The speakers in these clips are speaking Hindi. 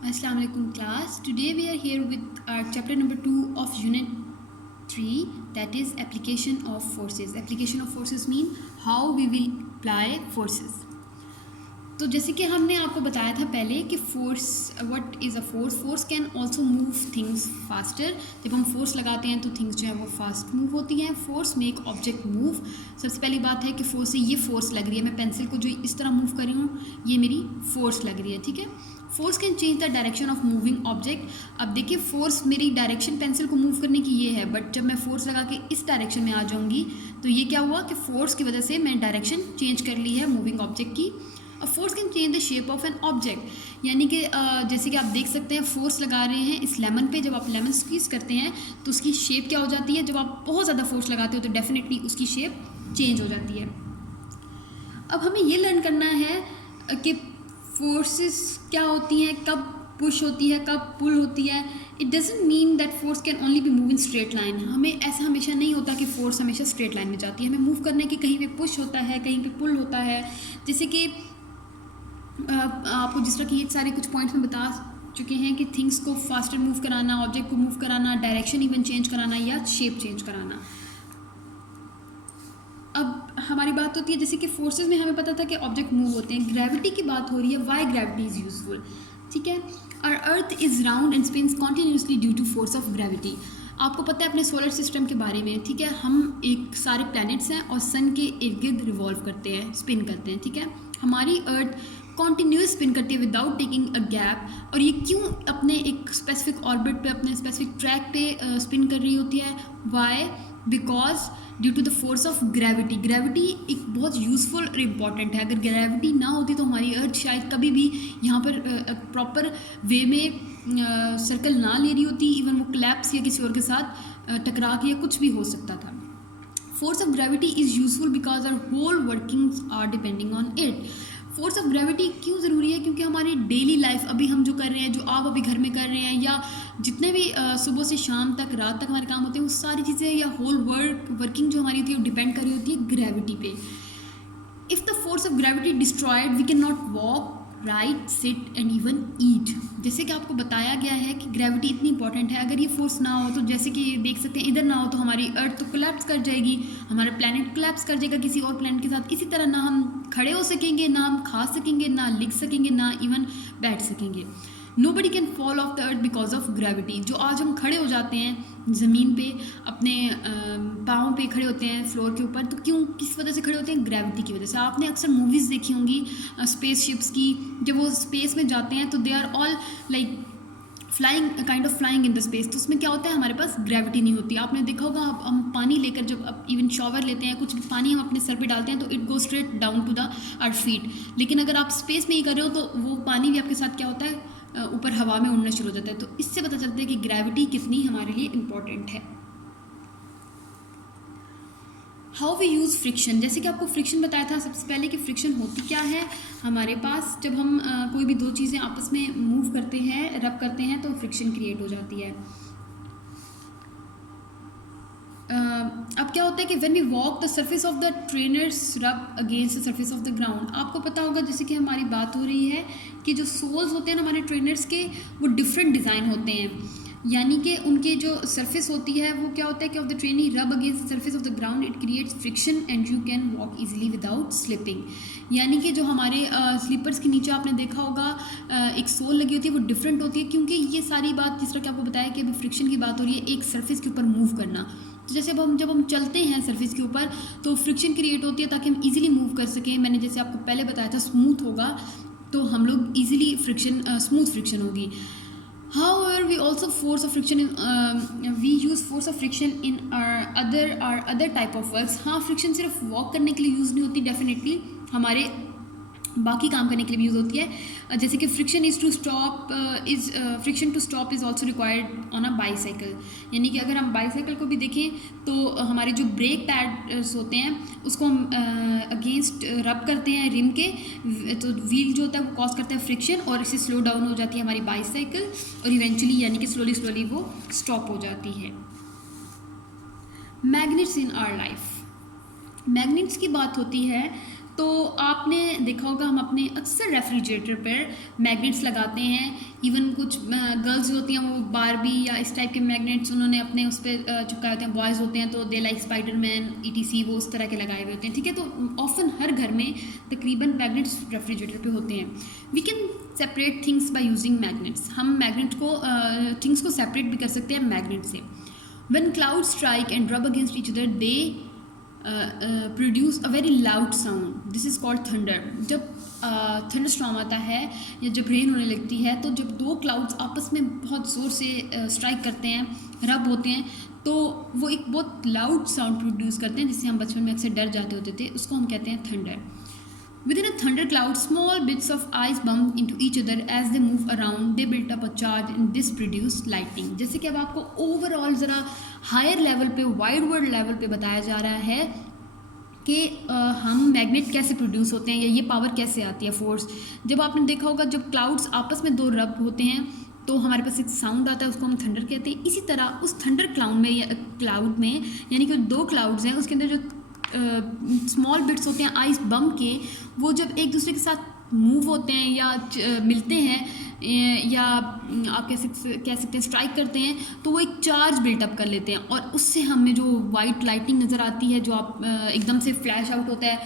Assalamu alaikum class. Today we are here with our chapter number 2 of unit 3, that is application of forces. Application of forces mean how we will apply forces. तो जैसे कि हमने आपको बताया था पहले कि force, what is a force. Force can also move things faster. जब हम फोर्स लगाते हैं तो थिंग्स जो है वो फास्ट मूव होती हैं. Force make object move. सबसे पहली बात है कि फोर्स से ये फोर्स लग रही है, मैं पेंसिल को जो इस तरह मूव कर रही हूँ ये मेरी फोर्स लग रही है, ठीक है. Force can change the direction of moving object. अब देखिए फोर्स मेरी डायरेक्शन पेंसिल को मूव करने की ये है, बट जब मैं फोर्स लगा के इस डायरेक्शन में आ जाऊँगी तो ये क्या हुआ कि फोर्स की वजह से मैंने डायरेक्शन चेंज कर ली है मूविंग ऑब्जेक्ट की. A force can change the shape of an object. यानी कि जैसे कि आप देख सकते हैं फोर्स लगा रहे हैं इस लेमन पे. जब आप लेमन स्क्वीज़ करते हैं तो उसकी शेप क्या हो जाती है. जब आप बहुत ज़्यादा फोर्स लगाते हो तो डेफिनेटली उसकी शेप चेंज हो जाती है. अब हमें ये लर्न करना है कि फोर्सेस क्या होती हैं, कब पुश होती है, कब पुल होती है. It doesn't mean that force can only be move in straight line. हमें ऐसा हमेशा नहीं होता कि फोर्स हमेशा स्ट्रेट लाइन में जाती है. हमें मूव करने की कहीं पे पुश होता है, कहीं पे पुल होता है. जैसे कि आपको जिस तरह की ये सारे कुछ पॉइंट्स में बता चुके हैं कि थिंग्स को फास्टर मूव कराना, ऑब्जेक्ट को मूव कराना, डायरेक्शन इवन चेंज कराना या शेप चेंज कराना. अब हमारी बात होती है जैसे कि फोर्सेस में हमें पता था कि ऑब्जेक्ट मूव होते हैं. ग्रेविटी की बात हो रही है. वाई ग्रेविटी इज़ यूजफुल, ठीक है. और earth is round and spins continuously due to force of gravity. आपको पता है अपने सोलर सिस्टम के बारे में, ठीक है. हम एक सारे प्लैनेट्स हैं और सन के इर्द गिर्द रिवॉल्व करते हैं, स्पिन करते हैं, ठीक है. हमारी अर्थ कॉन्टीन्यूस स्पिन करती है विदाउट टेकिंग अ गैप. और ये क्यों अपने एक स्पेसिफिक ऑर्बिट पे, अपने स्पेसिफिक ट्रैक पे स्पिन कर रही होती है. Why? Because due to the force of gravity. Gravity एक बहुत यूज़फुल और इम्पॉर्टेंट है. अगर ग्रेविटी ना होती तो हमारी अर्थ शायद कभी भी यहाँ पर प्रॉपर वे में सर्कल ना ले रही होती. इवन वो क्लैप्स या किसी और के साथ टकरा के या कुछ भी हो सकता था. Force of gravity is useful because our whole workings are depending on it. Force of gravity क्यों ज़रूरी है? क्योंकि हमारी डेली लाइफ अभी हम जो कर रहे हैं, जो आप अभी घर में कर रहे हैं, या जितने भी सुबह से शाम तक, रात तक हमारे काम होते हैं, वो सारी चीज़ें या होल वर्किंग जो हमारी होती है वो डिपेंड कर रही होती है ग्रेविटी पे. If the force of gravity destroyed we can not walk, right, sit and even eat. जैसे कि आपको बताया गया है कि ग्रेविटी इतनी इंपॉर्टेंट है. अगर ये फोर्स ना हो तो जैसे कि देख सकते हैं इधर ना हो तो हमारी अर्थ तो कोलैप्स कर जाएगी, हमारा प्लैनेट कोलैप्स कर जाएगा किसी और प्लैनेट के साथ. इसी तरह ना हम खड़े हो सकेंगे, ना हम खा सकेंगे, ना लिख सकेंगे, ना इवन बैठ सकेंगे. Nobody can fall of the earth because of gravity. जो आज हम खड़े हो जाते हैं ज़मीन पे, अपने पाँव पे खड़े होते हैं फ्लोर के ऊपर, तो क्यों, किस वजह से खड़े होते हैं? ग्रेविटी की वजह से. आपने अक्सर मूवीज़ देखी होंगी स्पेस शिप्स की. जब वो स्पेस में जाते हैं तो they are all like kind of flying in the space. तो उसमें क्या होता है, हमारे पास ग्रेविटी नहीं होती. आपने देखा होगा हम पानी लेकर जब अब इवन शॉवर लेते हैं, कुछ पानी हम अपने सर पे डालते हैं तो it go straight down to the our feet. लेकिन अगर आप स्पेस में ही कर रहे हो तो वो पानी भी आपके साथ क्या होता है, ऊपर हवा में उड़ना शुरू हो जाता है. तो इससे पता चलता है कि ग्रेविटी कितनी हमारे लिए इम्पॉर्टेंट है. How we use friction. जैसे कि आपको फ्रिक्शन बताया था सबसे पहले कि फ्रिक्शन होती क्या है हमारे पास. जब हम कोई भी दो चीज़ें आपस में मूव करते हैं, रब करते हैं, तो फ्रिक्शन क्रिएट हो जाती है. अब क्या होता है कि when we walk the surface of the trainers rub against the surface of the ground. आपको पता होगा जैसे कि हमारी बात हो रही है कि जो सोल्स होते हैं ना हमारे ट्रेनर्स के, वो डिफरेंट डिज़ाइन होते हैं. यानी कि उनके जो सरफेस होती है वो क्या होता है कि of the trainee rub against the surface of the ground it creates friction and you can walk easily without slipping. यानी कि जो हमारे स्लीपर्स के नीचे आपने देखा होगा एक सोल लगी होती है, वो डिफरेंट होती है. क्योंकि ये सारी बात जिस तरह कि आपको बताया कि अभी फ्रिक्शन की बात हो रही है एक सरफेस के ऊपर मूव करना. तो जैसे अब जब हम चलते हैं सरफेस के ऊपर तो फ्रिक्शन क्रिएट होती है ताकि हम इजीली मूव कर सकें. मैंने जैसे आपको पहले बताया था स्मूथ होगा तो हम लोग इजीली फ्रिक्शन, स्मूथ फ्रिक्शन होगी. However, we also force of friction we use force of friction in our other type of works. हाँ, फ्रिक्शन सिर्फ वॉक करने के लिए यूज़ नहीं होती, डेफिनेटली हमारे बाकी काम करने के लिए भी यूज़ होती है. जैसे कि friction to stop is also required on a bicycle. यानी कि अगर हम बाईसाइकिल को भी देखें तो हमारे जो ब्रेक पैड्स होते हैं उसको हम अगेंस्ट रब करते हैं रिम के, तो व्हील जो होता है वो कॉज करता है फ्रिक्शन और इससे स्लो डाउन हो जाती है हमारी बाईसाइकिल और इवेंचुअली यानी कि स्लोली वो स्टॉप हो जाती है. Magnets in our life. Magnets की बात होती है तो आपने देखा होगा हम अपने अक्सर रेफ्रिजरेटर पर मैग्नेट्स लगाते हैं। इवन कुछ गर्ल्स होती हैं वो बारबी या इस टाइप के मैग्नेट्स उन्होंने अपने उस पर चिपकाए होते हैं। बॉयज़ होते हैं तो दे लाइक स्पाइडरमैन ETC वो उस तरह के लगाए हुए होते हैं, ठीक है। तो ऑफन हर घर में तकरीबन मैग्नेट्स रेफ्रिजरेटर पे होते हैं। We can separate things by using magnets. हम मैग्नेट को थिंग्स को सेपरेट भी कर सकते हैं मैग्नेट से। When cloud strike and rub against each other they produce a very loud sound, this is called thunder. जब थंडर स्टॉर्म आता है या जब रेन होने लगती है तो जब दो क्लाउड्स आपस में बहुत ज़ोर से स्ट्राइक करते हैं, रब होते हैं, तो वो एक बहुत लाउड साउंड प्रोड्यूस करते हैं जिससे हम बचपन में अक्सर डर जाते होते थे, उसको हम कहते हैं thunder. Within a thunder cloud, small bits of ice bump into each other as they move around. They built up a charge and this produced lightning. जैसे कि अब आपको ओवरऑल ज़रा हायर लेवल पे, वाइड वर्ल्ड लेवल पे बताया जा रहा है कि हम मैग्नेट कैसे प्रोड्यूस होते हैं या ये पावर कैसे आती है, फोर्स। जब आपने देखा होगा जब क्लाउड्स आपस में दो रब होते हैं तो हमारे पास एक साउंड आता है, उसको हम थंडर कहते हैं। इसी तरह उस थंडर क्लाउड में यानी कि दो क्लाउड्स हैं, उसके अंदर जो स्मॉल बिट्स होते हैं आइस बम के, वो जब एक दूसरे के साथ मूव होते हैं या मिलते हैं या आप कह सकते हैं स्ट्राइक करते हैं, तो वो एक चार्ज बिल्टअप कर लेते हैं और उससे हमें जो वाइट लाइटिंग नज़र आती है, जो आप एकदम से फ्लैश आउट होता है,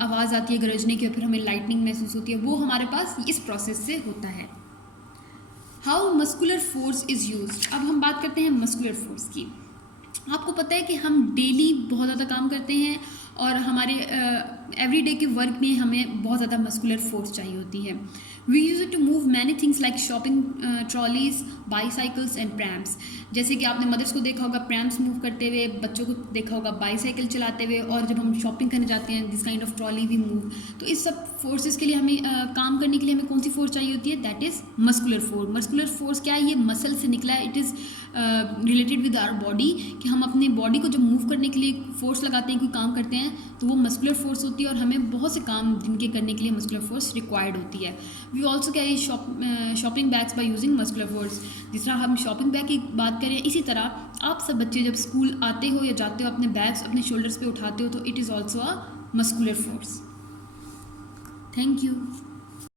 आवाज़ आती है गरजने की और फिर हमें लाइटनिंग महसूस होती है, वो हमारे पास इस प्रोसेस से होता है। How muscular force is used. अब हम बात करते हैं मस्कुलर फोर्स की। आपको पता है कि हम डेली बहुत ज़्यादा काम करते हैं और हमारे एवरीडे के वर्क में हमें बहुत ज़्यादा मस्कुलर फोर्स चाहिए होती है। We use it to move many things like shopping trolleys, bicycles and prams. जैसे कि आपने मदर्स को देखा होगा प्रैम्स मूव करते हुए, बच्चों को देखा होगा बाईसाइकिल चलाते हुए, और जब हम शॉपिंग करने जाते हैं this kind of trolley we move. तो इस सब फोर्सेस के लिए हमें काम करने के लिए हमें कौन सी फोर्स चाहिए होती है, that is muscular force. Muscular force क्या है, ये मसल से निकला है। It is related with our body, कि हम अपने बॉडी को जब मूव करने के लिए फोर्स लगाते हैं, कोई काम करते हैं, तो वो मस्कुलर फोर्स होती है और हमें बहुत से काम दिन के करने के लिए मस्कुलर फोर्स रिक्वायर्ड होती है। We also carry shopping bags by using muscular force. जिस तरह हम शॉपिंग बैग की बात करें, इसी तरह आप सब बच्चे जब स्कूल आते हो या जाते हो अपने बैग्स अपने शोल्डर्स पे उठाते हो, तो it is also a muscular force. Thank you.